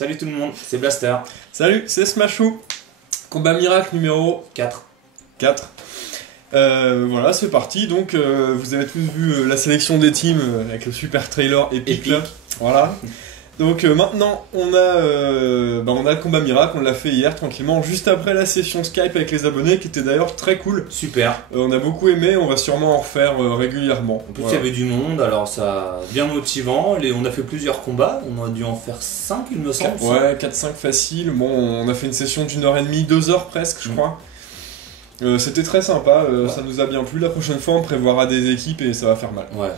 Salut tout le monde, c'est Blaster. Salut, c'est Smashou. Combat miracle numéro 4. Voilà, c'est parti. Donc, vous avez tous vu la sélection des teams avec le super trailer épique. Là. Voilà. Donc maintenant, on a le combat miracle, on l'a fait hier tranquillement, juste après la session Skype avec les abonnés, qui était d'ailleurs très cool. Super. On a beaucoup aimé, on va sûrement en refaire régulièrement. En plus, il y avait du monde, alors ça bien motivant. On a fait plusieurs combats, on a dû en faire 5, il me semble. Ouais, 4-5 facile. Bon, on a fait une session d'1h30, 2h presque, je crois. C'était très sympa, ça nous a bien plu. La prochaine fois, on prévoira des équipes et ça va faire mal. Ouais.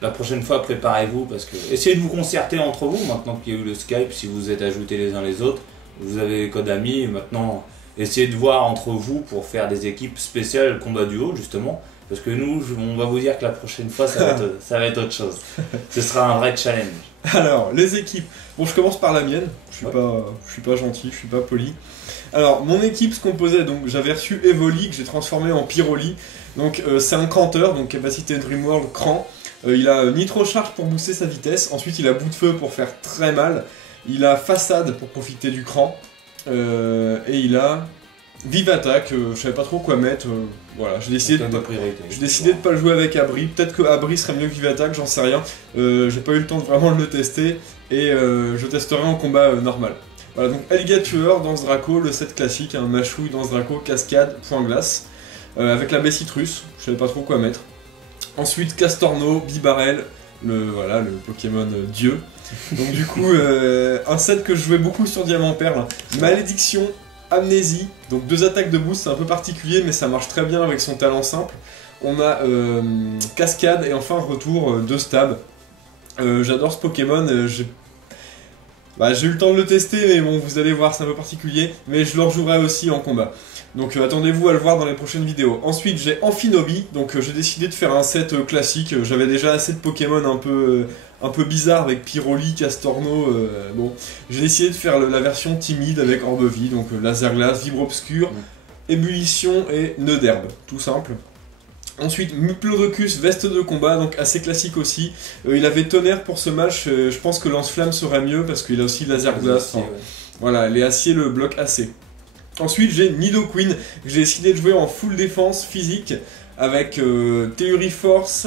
La prochaine fois, préparez-vous parce que essayez de vous concerter entre vous maintenant qu'il y a eu le Skype. Si vous êtes ajoutés les uns les autres, vous avez les codes amis. Et maintenant, essayez de voir entre vous pour faire des équipes spéciales combat duo justement. Parce que nous, on va vous dire que la prochaine fois, ça va être autre chose. Ce sera un vrai challenge. Alors, les équipes. Bon, je commence par la mienne. Je suis pas gentil, je suis pas poli. Alors, mon équipe se composait, donc j'avais reçu Evoli que j'ai transformé en Pyroli. Donc, c'est un cranteur, donc capacité Dreamworld cran. Il a Nitro Charge pour booster sa vitesse. Ensuite, il a Bout de Feu pour faire très mal. Il a Façade pour profiter du cran. Et il a Vive Attaque. Je savais pas trop quoi mettre. Voilà, j'ai décidé de pas le jouer avec Abri. Peut-être que Abri serait mieux que Vive Attaque, j'en sais rien. J'ai pas eu le temps de vraiment le tester. Et je testerai en combat normal. Voilà, donc Alligator dans ce Draco, le set classique, un Machouille dans ce Draco, Cascade, Point Glace. Avec la baie Citrus, je savais pas trop quoi mettre. Ensuite Castorno, Bibarel, le Pokémon Dieu. Donc du coup, un set que je jouais beaucoup sur Diamant Perle. Malédiction, Amnésie, donc 2 attaques de boost, c'est un peu particulier mais ça marche très bien avec son talent simple. On a Cascade et enfin retour 2 stab. J'adore ce Pokémon, j'ai eu le temps de le tester mais bon vous allez voir c'est un peu particulier. Mais je le rejouerai aussi en combat. Donc attendez-vous à le voir dans les prochaines vidéos. Ensuite j'ai Amphinobi, donc j'ai décidé de faire un set classique. J'avais déjà assez de Pokémon un peu bizarre avec Pyroli, Castorno. Bon, j'ai décidé de faire la version timide avec Orbe-Vie, donc Laser Glace, Vibre Obscur, Ébullition et Nœud d'Herbe, tout simple. Ensuite Muplodocus, veste de combat, donc assez classique aussi. Il avait Tonnerre pour ce match, je pense que Lance-Flamme serait mieux parce qu'il a aussi Laser Glace. Voilà, les aciers le bloquent assez. Ensuite j'ai Nidoqueen, que j'ai décidé de jouer en full défense physique avec Théorie Force,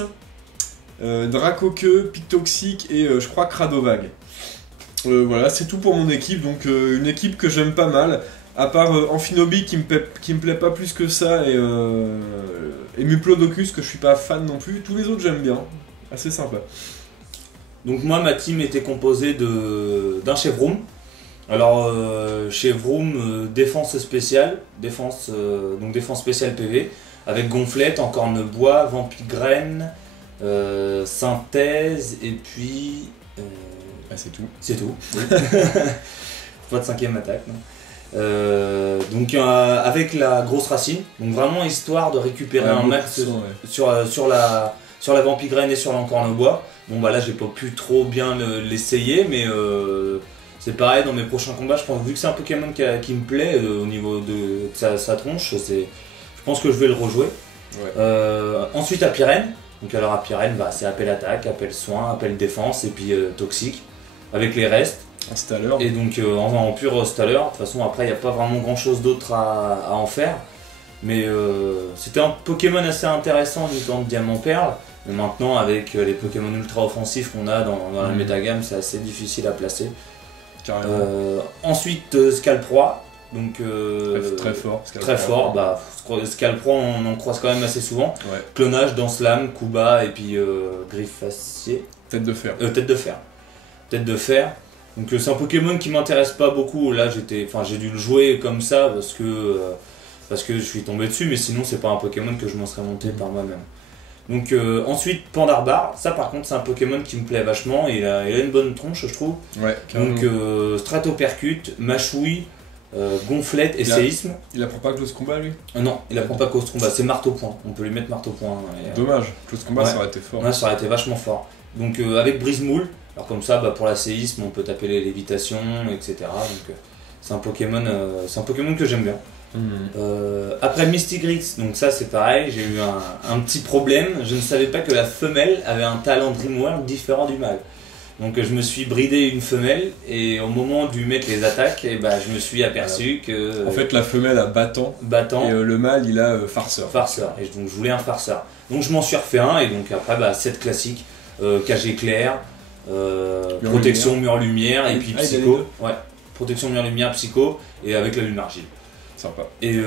Dracoqueux, Pictoxique et je crois Cradovag. Voilà, c'est tout pour mon équipe, donc une équipe que j'aime pas mal, à part Amphinobi qui me plaît pas plus que ça et Muplodocus que je suis pas fan non plus, tous les autres j'aime bien, assez sympa. Donc moi ma team était composée d'un Chevroom. Alors chez Vroom, défense spéciale, défense spéciale PV, avec Gonflette, Encorne Bois, Vampigraine, Synthèse, et puis... c'est tout. C'est tout, oui. Pas de 5ème attaque, non. Donc avec la grosse racine, donc vraiment histoire de récupérer un max sur la Vampigraine et sur l'Encorne Bois. Bon bah là j'ai pas pu trop bien l'essayer, mais... c'est pareil dans mes prochains combats, je pense, vu que c'est un Pokémon qui me plaît au niveau de sa tronche, je pense que je vais le rejouer. Ouais. Ensuite à Pyrène, donc alors à Pyrène, c'est appel attaque, appel soin, appel défense et puis toxique, avec les restes. En Staller. Et donc en pur Staller, de toute façon après il n'y a pas vraiment grand chose d'autre à en faire. Mais c'était un Pokémon assez intéressant du temps de Diamant Perle. Mais maintenant avec les Pokémon ultra offensifs qu'on a dans la métagamme, c'est assez difficile à placer. Ensuite Scalproie, donc très fort. Scalproie on en croise quand même assez souvent. Ouais. Clonage, Danse-Lame, Kuba et puis Griffacier. Tête de fer. Tête de fer. Donc c'est un Pokémon qui m'intéresse pas beaucoup. Là j'ai dû le jouer comme ça parce que je suis tombé dessus, mais sinon c'est pas un Pokémon que je m'en serais monté par moi-même. Donc ensuite Pandarbar, ça par contre c'est un Pokémon qui me plaît vachement, il a une bonne tronche je trouve. Ouais, donc Stratopercute, Machouille, Gonflette et Séisme. Il apprend pas Close Combat lui? Non, il apprend pas Close Combat, c'est Marteau-Point, on peut lui mettre Marteau-Point. Dommage, Close Combat ça aurait été fort. Ouais, ça aurait été vachement fort. Donc avec Brise-Moule, alors comme ça pour la séisme on peut taper les lévitations, etc. Donc c'est un Pokémon que j'aime bien. Après Mystigrix, donc ça c'est pareil, j'ai eu un petit problème, je ne savais pas que la femelle avait un talent Dreamworld différent du mâle. Donc je me suis bridé une femelle et au moment de lui mettre les attaques, et bah, je me suis aperçu que... En fait la femelle a battant, et le mâle il a farceur. Farceur, et donc je voulais un farceur. Donc je m'en suis refait un et donc après bah, 7 classiques, cage éclair, protection mur lumière et puis psycho. Ouais, protection mur lumière, psycho et avec la lune argile. Sympa. Et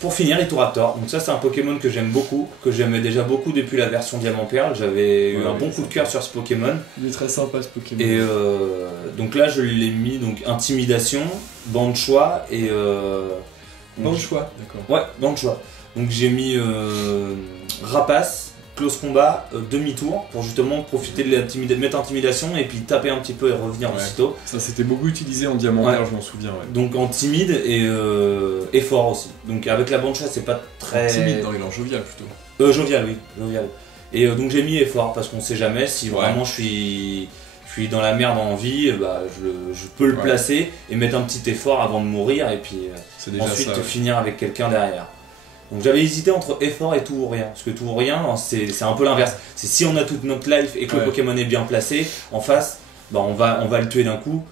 pour finir, Itouraptor. Donc ça c'est un Pokémon que j'aime beaucoup, que j'aimais déjà beaucoup depuis la version Diamant Perle. J'avais eu un bon coup de cœur sur ce Pokémon. Il est très sympa ce Pokémon. Et donc là je l'ai mis donc intimidation, banc de choix et banc de choix, d'accord. Ouais, banc de choix. Donc j'ai mis rapace, close combat, demi-tour pour justement profiter de mettre intimidation et puis taper un petit peu et revenir aussitôt. Ça c'était beaucoup utilisé en Diamant Vert, je m'en souviens. Ouais. Donc en timide et fort aussi. Donc avec la banque c'est pas très... Timide, non, il est en jovial plutôt. Jovial, oui, jovial. Et donc j'ai mis effort parce qu'on sait jamais si vraiment je suis dans la merde en vie, bah, je peux le placer et mettre un petit effort avant de mourir et puis ensuite finir avec quelqu'un derrière. Donc j'avais hésité entre effort et tout ou rien, parce que tout ou rien c'est un peu l'inverse. C'est si on a toute notre life et que le Pokémon est bien placé, en face, bah, on va le tuer d'un coup.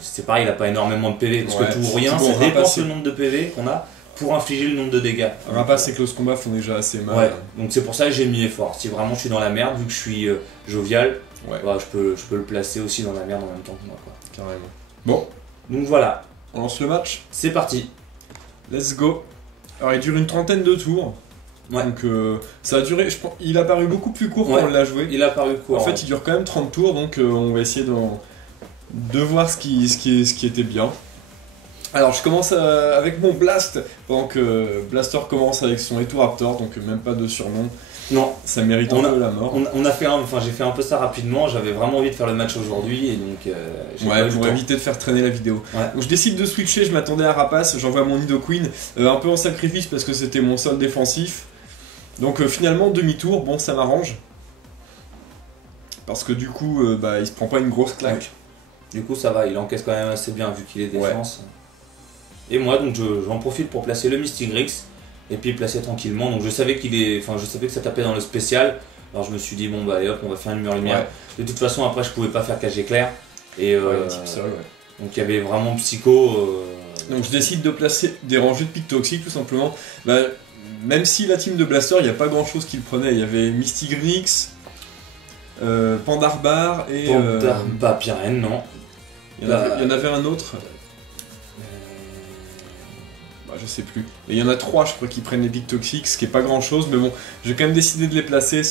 C'est pareil, il n'a pas énormément de PV, parce que tout ou rien, ça dépense le nombre de PV qu'on a pour infliger le nombre de dégâts. Rapace et close combat font déjà assez mal. Ouais, donc c'est pour ça que j'ai mis effort. Si vraiment je suis dans la merde, vu que je suis jovial, bah, je peux le placer aussi dans la merde en même temps que moi. Quoi. Carrément. Bon. Donc voilà. On lance le match. C'est parti. Let's go. Alors il dure une trentaine de tours. Ouais. Donc ça a duré, je pense, il a paru beaucoup plus court quand on l'a joué. Il a paru court. En fait il dure quand même 30 tours, donc on va essayer de voir ce qui était bien. Alors je commence avec mon Blast, pendant que Blaster commence avec son Itouraptor, donc même pas de surnom. Non, ça mérite un peu la mort. J'ai fait un peu ça rapidement, j'avais vraiment envie de faire le match aujourd'hui et donc pour éviter de faire traîner la vidéo. Ouais. Donc je décide de switcher, je m'attendais à Rapace, j'envoie mon Nidoqueen, un peu en sacrifice parce que c'était mon seul défensif. Donc finalement demi-tour, bon ça m'arrange. Parce que du coup il se prend pas une grosse claque. Ouais. Du coup ça va, il encaisse quand même assez bien vu qu'il est défense. Et moi donc j'en profite pour placer le Mystigrix. Et puis placer tranquillement, donc je savais que ça tapait dans le spécial, alors je me suis dit bon bah allez hop on va faire une mur lumière. De toute façon après je pouvais pas faire cage éclair, et donc il y avait vraiment psycho. Donc je décide de placer des rangées de pics toxiques tout simplement, même si la team de Blaster il n'y a pas grand chose qu'il prenait, il y avait Mystigrix, Pandarbar et... Pyrène non. Il y en avait un autre. Je sais plus. Et il y en a 3 je crois qui prennent les pics toxiques, ce qui est pas grand chose, mais bon, j'ai quand même décidé de les placer,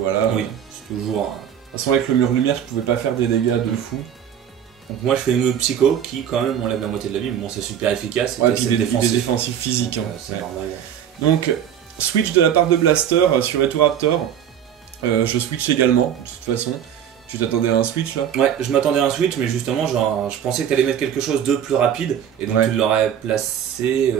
voilà. Oui, c'est toujours... De toute façon avec le mur lumière je pouvais pas faire des dégâts de fou. Donc moi je fais une psycho qui quand même enlève la moitié de la vie, mais bon c'est super efficace. Ouais, puis il est défensif physique. C'est normal. Donc, switch de la part de Blaster sur Itouraptor. Je switch également, de toute façon. Tu t'attendais à un switch là? Ouais, je m'attendais à un switch, mais justement, je pensais que tu allais mettre quelque chose de plus rapide, et donc tu l'aurais placé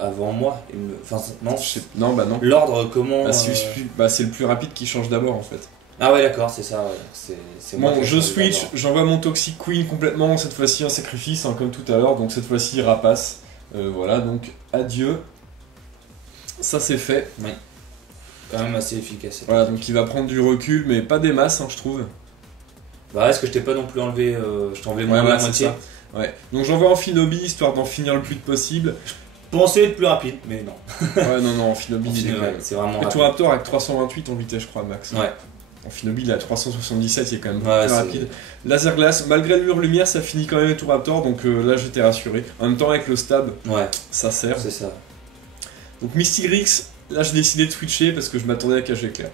avant moi. Enfin, non, non, bah non. L'ordre, comment c'est le plus rapide qui change d'abord en fait. Ah ouais, d'accord, c'est ça. Ouais. C'est bon, je switch, j'envoie mon Toxic Queen complètement, cette fois-ci un sacrifice, comme tout à l'heure, donc cette fois-ci Rapace. Voilà, donc adieu. Ça c'est fait. Oui. Quand même assez efficace. Voilà, donc il va prendre du recul, mais pas des masses, je trouve. Bah est-ce que je t'ai pas non plus enlevé, je t'ai enlevé moins de la moitié. Ouais, donc j'envoie Amphinobi histoire d'en finir le plus possible. Je pensais être plus rapide, mais non. Ouais, non, Amphinobi c'est vraiment rapide. Itouraptor avec 328 en vitesse, je crois, max. Ouais. Amphinobi il est à 377, il est quand même plus rapide. Laser Glace, malgré le mur lumière, ça finit quand même Itouraptor, donc là j'étais rassuré. En même temps, avec le stab, ça sert. C'est ça. Donc Mystigrix, là j'ai décidé de switcher parce que je m'attendais à cage éclair.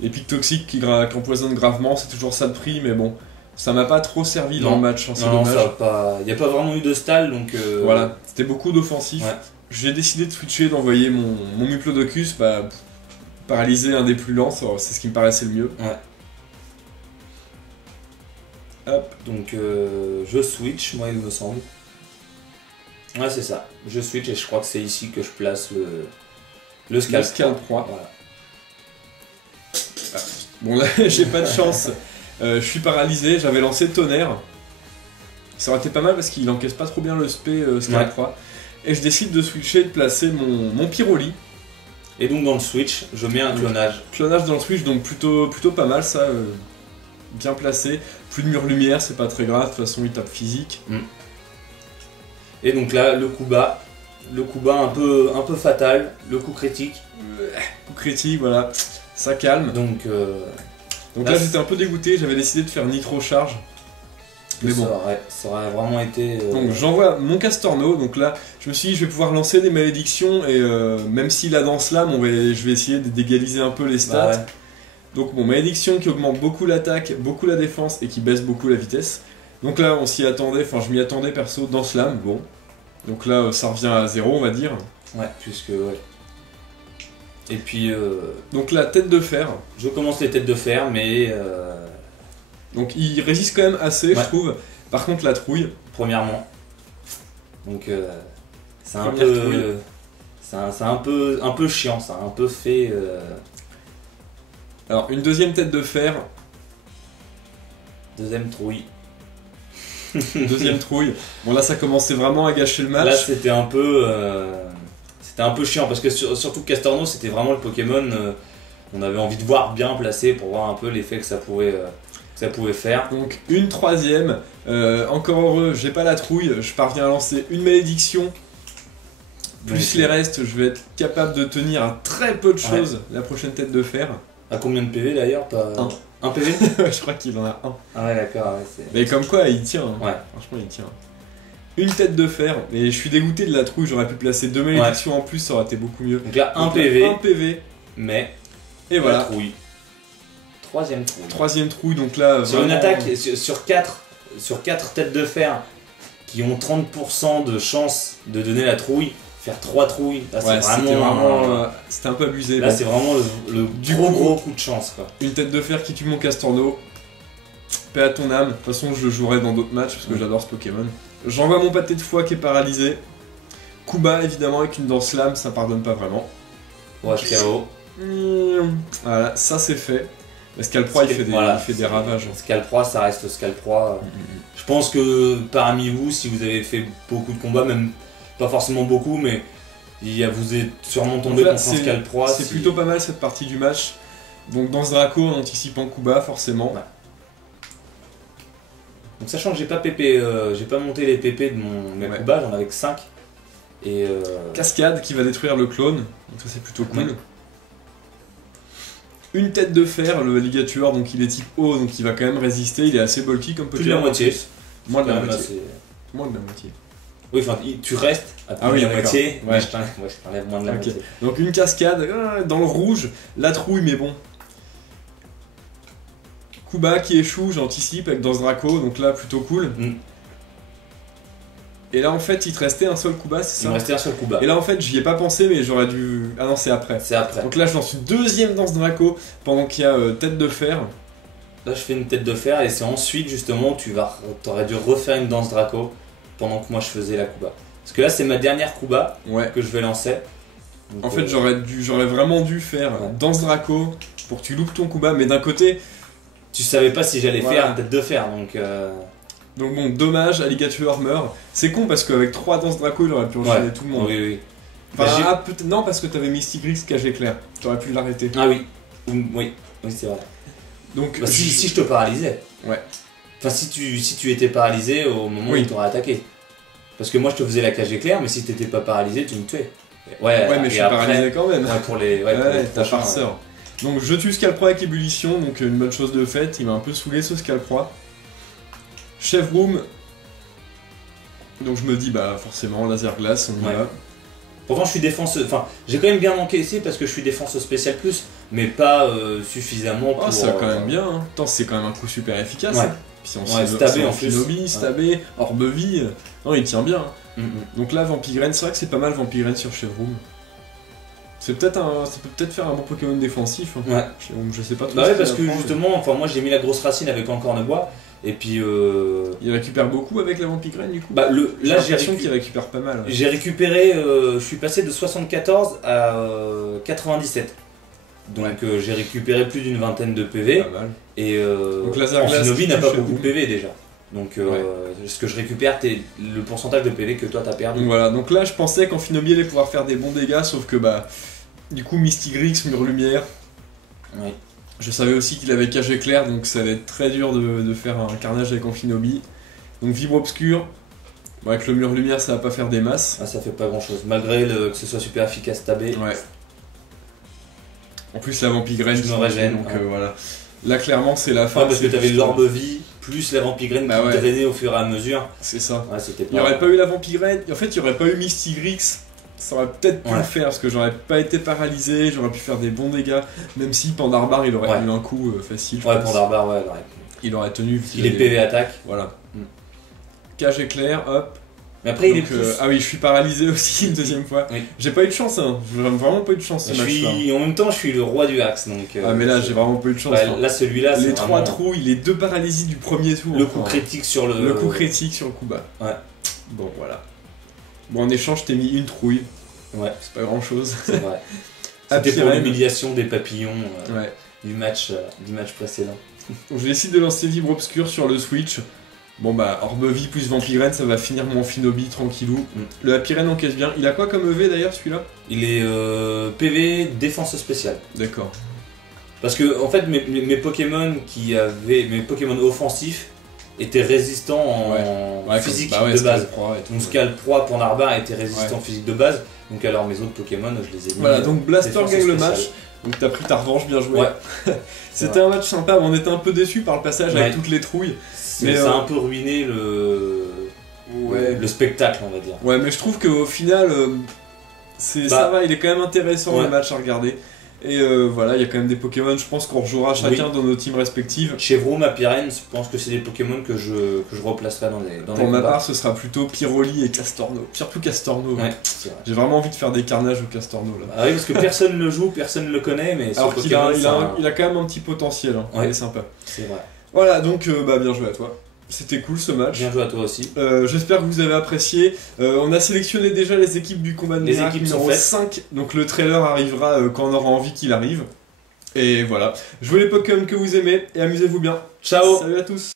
Les pics toxiques qui empoisonnent gravement, c'est toujours ça de prix, mais bon, ça m'a pas trop servi dans le match, c'est dommage. Il n'y a pas vraiment eu de stall, donc... Voilà, c'était beaucoup d'offensifs. Ouais. J'ai décidé de switcher, d'envoyer mon Muplodocus, paralyser un des plus lents, c'est ce qui me paraissait le mieux. Ouais. Hop. Donc je switch, moi il me semble. Ouais, c'est ça. Je switch et je crois que c'est ici que je place le Scalp 3. Voilà. Bon là j'ai pas de chance, je suis paralysé, j'avais lancé Tonnerre. Ça aurait été pas mal parce qu'il encaisse pas trop bien le spé Scalp 3. Et je décide de switcher, de placer mon Pyroli. Et donc dans le switch, je mets un clonage. Clonage dans le switch, donc plutôt pas mal ça. bien placé. Plus de mur lumière, c'est pas très grave, de toute façon il tape physique. Et donc là, le coup bas un peu fatal, le coup critique. Coup critique, voilà, ça calme. Donc là j'étais un peu dégoûté, j'avais décidé de faire nitro charge. Mais bon. Ça aurait vraiment été... Donc j'envoie mon Castorno, donc là je me suis dit je vais pouvoir lancer des malédictions et même s'il a dans Slam, je vais essayer d'égaliser un peu les stats. Ouais. Donc mon malédiction qui augmente beaucoup l'attaque, beaucoup la défense et qui baisse beaucoup la vitesse. Donc là on s'y attendait, enfin je m'y attendais perso dans Slam, bon. Donc là ça revient à 0 on va dire. Ouais, puisque ouais. Et puis... Donc la tête de fer. Je commence les têtes de fer, mais... Donc il résiste quand même assez, je trouve. Par contre la trouille. Premièrement. Donc c'est un peu... C'est un peu chiant, ça a un peu fait... Alors une deuxième tête de fer. Deuxième trouille. Deuxième trouille. Bon là ça commençait vraiment à gâcher le match. Là c'était un peu chiant parce que surtout que Castorno c'était vraiment le Pokémon on avait envie de voir bien placé pour voir un peu l'effet que ça pouvait faire. Donc une troisième. Encore heureux, j'ai pas la trouille. Je parviens à lancer une malédiction. Plus les restes, je vais être capable de tenir à très peu de choses la prochaine tête de fer. À combien de PV d'ailleurs? Un PV? Je crois qu'il en a un. Ah ouais d'accord. Ouais, mais comme quoi il tient. Hein. Ouais. Franchement il tient. Une tête de fer, mais je suis dégoûté de la trouille, j'aurais pu placer 2 malédictions en plus, ça aurait été beaucoup mieux. Donc là un PV. Un PV. Mais. Et voilà. Trouille. Troisième trouille. Troisième trouille, donc là. Sur une attaque, sur 4 têtes de fer qui ont 30% de chance de donner la trouille, faire 3 trouilles, là c'est vraiment. C'était un peu abusé. Là c'est vraiment le gros coup de chance quoi. Une tête de fer qui tue mon Castorno. Paix à ton âme. De toute façon, je le jouerai dans d'autres matchs parce que j'adore ce Pokémon. J'envoie mon pâté de foie qui est paralysé. Kuba évidemment avec une danse Slam, ça pardonne pas vraiment. KO. Voilà, ça c'est fait. Le Scalproie il fait des ravages. Scalproie ça reste Scalproie. Je pense que parmi vous, si vous avez fait beaucoup de combats, même pas forcément beaucoup, mais vous êtes sûrement tombé contre un Scalproie. C'est plutôt pas mal cette partie du match. Donc dans ce Draco en anticipant Kuba forcément. Ouais. Donc sachant que j'ai pas monté les PP de mes Kuba, j'en avais que 5. Et Cascade qui va détruire le clone, donc ça c'est plutôt cool. Une tête de fer, le Ligature, donc il est type O, donc il va quand même résister, il est assez bulky comme Pokémon. Plus de la moitié. Moins de la moitié. Moins de la moitié. Oui, enfin tu restes à plus de la moitié, mais je t'enlève moins de la moitié. Donc une cascade, dans le rouge, la trouille mais bon. Kuba qui échoue, j'anticipe avec Danse Draco, donc là plutôt cool. Et là en fait il te restait un seul Kuba, c'est ça? Il me restait un seul Kuba. Et là en fait j'y ai pas pensé mais j'aurais dû... Ah non c'est après. C'est après. Donc là je lance une deuxième Danse Draco pendant qu'il y a tête de fer. Là je fais une tête de fer et c'est ensuite justement t'aurais dû refaire une Danse Draco pendant que moi je faisais la Kuba. Parce que là c'est ma dernière Kuba que je vais lancer. Donc, en fait j'aurais vraiment dû faire Danse Draco pour que tu loupes ton Kuba, mais d'un côté... Tu savais pas si j'allais faire une tête de fer donc... Donc bon, dommage, Alligator meurt. C'est con parce qu'avec 3 Danse Draco il aurait pu enchaîner tout le monde. Oui. Enfin, non parce que t'avais Mystic Grix cage éclair, t'aurais pu l'arrêter. Ah oui c'est vrai. Donc si je te paralysais. Ouais. Enfin si tu étais paralysé au moment où tu t'aurais attaqué. Parce que moi je te faisais la cage éclair mais si t'étais pas paralysé tu me tuais. Ouais mais je suis paralysé quand même. Ouais pour les ta farceur. Donc je tue Scalproie avec ébullition, donc une bonne chose de faite, il m'a un peu saoulé ce Scalproie. Chevroom. Donc je me dis bah forcément laser glace, on y va. Pourtant je suis défense, enfin j'ai quand même bien manqué ici parce que je suis défense spéciale plus, mais pas suffisamment pour... ça quand même bien, hein. Attends, c'est quand même un coup super efficace. Ouais. Hein. Puis si on stabé en plus. Stabé, Orbe-vie, non il tient bien. Hein. Donc là Vampigraine, c'est vrai que c'est pas mal Vampigraine sur Chevroom. Ça peut peut-être faire un bon Pokémon défensif. Hein. Ouais. Je sais pas trop. Bah ouais parce que justement, enfin moi j'ai mis la grosse racine avec encore de bois. Et puis il récupère beaucoup avec la Vampigraine du coup. Bah là j'ai l'impression qu'il récupère pas mal. Ouais. J'ai récupéré, je suis passé de 74 à 97. Donc j'ai récupéré plus d'une vingtaine de PV. Pas mal. Et donc Shinobi n'a pas beaucoup de PV déjà. Donc ce que je récupère, c'est le pourcentage de PV que toi t'as perdu. Donc voilà, donc là je pensais qu'Amphinobi allait pouvoir faire des bons dégâts, sauf que bah du coup Misty Grix, Mur Lumière. Oui. Je savais aussi qu'il avait cage éclair, donc ça va être très dur de faire un carnage avec Amphinobi. Donc Vibre Obscur. Bon, avec le mur lumière, ça va pas faire des masses. Ah, ça fait pas grand chose, malgré que ce soit super efficace tabé. Ouais. En plus, la Vampigraine, je me régène. Donc voilà. Là, clairement, c'est la fin. Ouais, parce que t'avais l'orbe vie, plus la Vampigraine qui drainait au fur et à mesure. C'est ça. Ouais, c'était pas... Il n'y aurait pas eu la Vampigraine. En fait, il n'y aurait pas eu Mystigrix. Ça aurait peut-être pu le faire parce que j'aurais pas été paralysé, j'aurais pu faire des bons dégâts. Même si Pandarbar, il aurait eu un coup facile. Ouais, Pandarbar, ouais, il aurait tenu. Il est PV attaque. Voilà. Cage éclair, hop. Mais après, donc, ah oui, je suis paralysé aussi une deuxième fois. Oui. J'ai pas eu de chance, hein. J'ai vraiment pas eu de chance ce match-là. En même temps, je suis le roi du axe. Donc, ah, mais là, j'ai vraiment pas eu de chance. Ouais, là, celui-là, les 3 trous, les 2 paralysies du premier tour. Le coup critique sur le. Le coup critique sur le coup bas. Ouais. Bon, voilà. Bon, en échange, je t'ai mis une trouille. Ouais. C'est pas grand chose. C'est vrai. C'était pour l'humiliation des papillons du match précédent. Donc, je vais essayer de lancer Vibre Obscur sur le Switch. Bon bah, Orbe-Vie plus Vampigraine, ça va finir mon Amphinobi tranquillou. Le Apirène encaisse bien. Il a quoi comme EV d'ailleurs celui-là? Il est PV défense spéciale. D'accord. Parce que en fait mes Pokémon mes Pokémon offensifs étaient résistants en physique de base. Donc Scalproie pour Narbar était résistant en physique de base. Donc alors mes autres Pokémon je les ai mis. Voilà, donc Blaster gagne le match. Donc t'as pris ta revanche, bien joué. Ouais. C'était un match sympa, mais on était un peu déçus par le passage avec toutes les trouilles. Mais ça a un peu ruiné le spectacle, on va dire. Ouais, mais je trouve qu'au final, ça va, il est quand même intéressant le match à regarder. Et voilà, il y a quand même des Pokémon, je pense qu'on rejouera chacun dans nos teams respectives. Chevroux, Apirène, je pense que c'est des Pokémon que je replacerai dans les Pour ma part, ce sera plutôt Pyroli et Castorno. Surtout Castorno. Ouais, j'ai vraiment envie de faire des carnages au Castorno là. Ah oui, parce que personne ne le joue, personne ne le connaît, mais alors qu'il a quand même un petit potentiel, hein. Il est sympa. C'est vrai. Voilà, donc bien joué à toi. C'était cool ce match. Bien joué à toi aussi. J'espère que vous avez apprécié. On a sélectionné déjà les équipes du combat de miracle numéro 5. Donc le trailer arrivera quand on aura envie qu'il arrive. Et voilà. Jouez les Pokémon que vous aimez et amusez-vous bien. Ciao. Salut à tous.